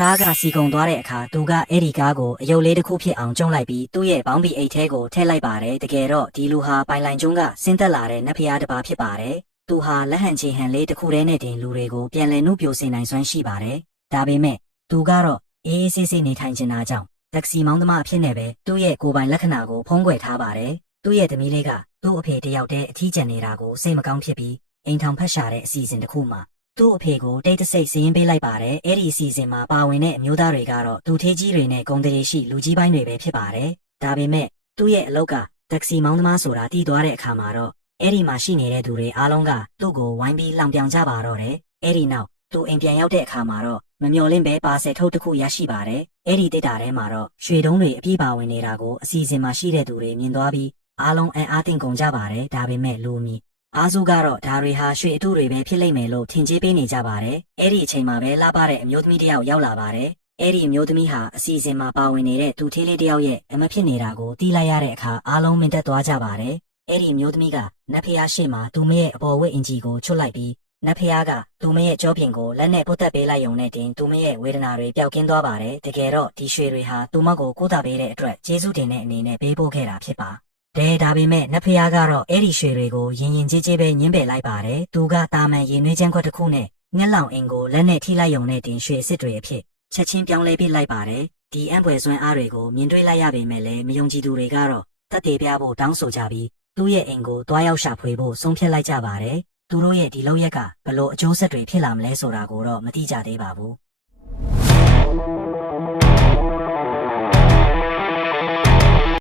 ကားကစီကုံသွားတဲ့အခါသူကအဲ့ဒီကားကိုအယုတ်လေးတစ်ခုဖြစ်အောင်ကျုံလိုက်ပြီးသူ့ရဲ့ဘောင်းဘီအိတ်ထဲကိုထည့်လိုက်ပါတယ်တကယ်တော့ဒီလူဟာပိုင်လိုင်ကျုံးကဆင်းသက်လာတဲ့နတ်ဖျားတစ်ပါးဖြစ်ပါတယ်သူဟာလက်ဟန်ချေဟန်လေးတစ်ခုတည်းနဲ့တင်လူတွေကိုပြန်လည်နှုတ်ပြစင်နိုင်စွမ်းရှိပါတယ်ဒါပေမဲ့သူကတော့အေးအေးဆေးဆေးနေထိုင်နေတာကြောင့်တက္ကစီမောင်းသမားအဖြစ်နဲ့ပဲသူ့ရဲ့ကိုယ်ပိုင်လက္ခဏာကိုဖုံးကွယ်ထားပါတယ်သူ့ရဲ့သမီးလေးကသူ့အဖေတယောက်တည်းအထီးကျန်နေတာကိုစိတ်မကောင်းဖြစ်ပြီးအိမ်ထောင်ဖက်ရှာတဲ့အစီအစဉ်တစ်ခုမှာသူ့အဖေကိုတိတ်တဆိတ်စည်ရင်ပေးလိုက်ပါတယ်အဲ့ဒီအစီအစဉ်မှာပါဝင်တဲ့အမျိုးသားတွေကတော့သူထေးကြီးတွေနဲ့ဂုံတရေရှိလူကြီးပိုင်းတွေပဲဖြစ်ပါတယ်ဒါပေမဲ့သူ့ရဲ့အလောက်ကတက္ကစီမောင်းသမားဆိုတာတည်သွားတဲ့အခါမှာတော့အဲ့ဒီမှာရှိနေတဲ့သူတွေအားလုံးကသူ့ကိုဝိုင်းပြီးလောင်ပြောင်ကြပါတော့တယ်အဲ့ဒီနောက်သူအိမ်ပြန်ရောက်တဲ့အခါမှာတော့မမျော်လင့်ပဲပါဆယ်ထုတ်တစ်ခုရရှိပါတယ်အဲ့ဒီတိတ်တာထဲမှာတော့ရွှေတုံးတွေအပြည့်ပါဝင်နေတာကိုအစီအစဉ်မှာရှိတဲ့သူတွေမြင်သွားပြီးအားလုံးအံ့အားသင့်ကုန်ကြပါတယ်ဒါပေမဲ့လူမီအားစုကတော့ဒါတွေဟာရွှေအတုတွေပဲဖြစ်လိမ့်မယ်လို့ထင်ကြေးပေးနေကြပါတယ်အဲ့ဒီအချိန်မှာပဲလာပါတဲ့အမျိုးသမီးတစ်ယောက်ရောက်လာပါတယ်အဲ့ဒီအမျိုးသမီးဟာအစီအစဉ်မှာပါဝင်နေတဲ့သူထေးလေးတစ်ယောက်ရဲ့အမဖြစ်နေတာကိုတီးလိုက်ရတဲ့အခါအားလုံးမင်တက်သွားကြပါတယ်အဲ့ဒီအမျိုးသမီးကနတ်ဖျားရှိမှသူမရဲ့အပေါ်ဝတ်အင်ဂျီကိုချွတ်လိုက်ပြီးနတ်ဖျားကသူမရဲ့ကြောပြင်ကိုလက်နဲ့ပုတ်တက်ပေးလိုက်ရုံနဲ့တင်သူမရဲ့ဝေဒနာတွေပျောက်ကင်းသွားပါတယ်တကယ်တော့ဒီရွှေတွေဟာသူမကိုကိုးတာပေးတဲ့အတွက်ကျေးဇူးတင်တဲ့အနေနဲ့ပေးပို့ခဲ့တာဖြစ်ပါဒါပေမဲ့နတ်ဖျားကတော့အဲ့ဒီရွှေတွေကိုရင်ရင်ကြေးကြေးပဲညှင်းပယ်လိုက်ပါတယ်သူကတာမန်ရင်နှွေးချမ်းခွက်တစ်ခုနဲ့ငှက်လောင်အင်ကိုလက်နဲ့ထိလိုက်ရုံနဲ့တင်ရွှေအစ်စ်တွေအဖြစ်ချက်ချင်းပြောင်းလဲပစ်လိုက်ပါတယ်ဒီအံပွဲစွမ်းအားတွေကိုမြင်တွေ့လိုက်ရပေမဲ့လည်းမယုံကြည်သူတွေကတော့တက်သေးပြဖို့တောင်းဆိုကြပြီးသူ့ရဲ့အိမ်ကိုတွားရောက်ရှာဖွေဖို့ဆုံးဖြတ်လိုက်ကြပါတယ်သူတို့ရဲ့ဒီလောက်ရက်ကဘလို့အကျိုးဆက်တွေဖြစ်လာမလဲဆိုတာကိုတော့မသိကြသေးပါဘူး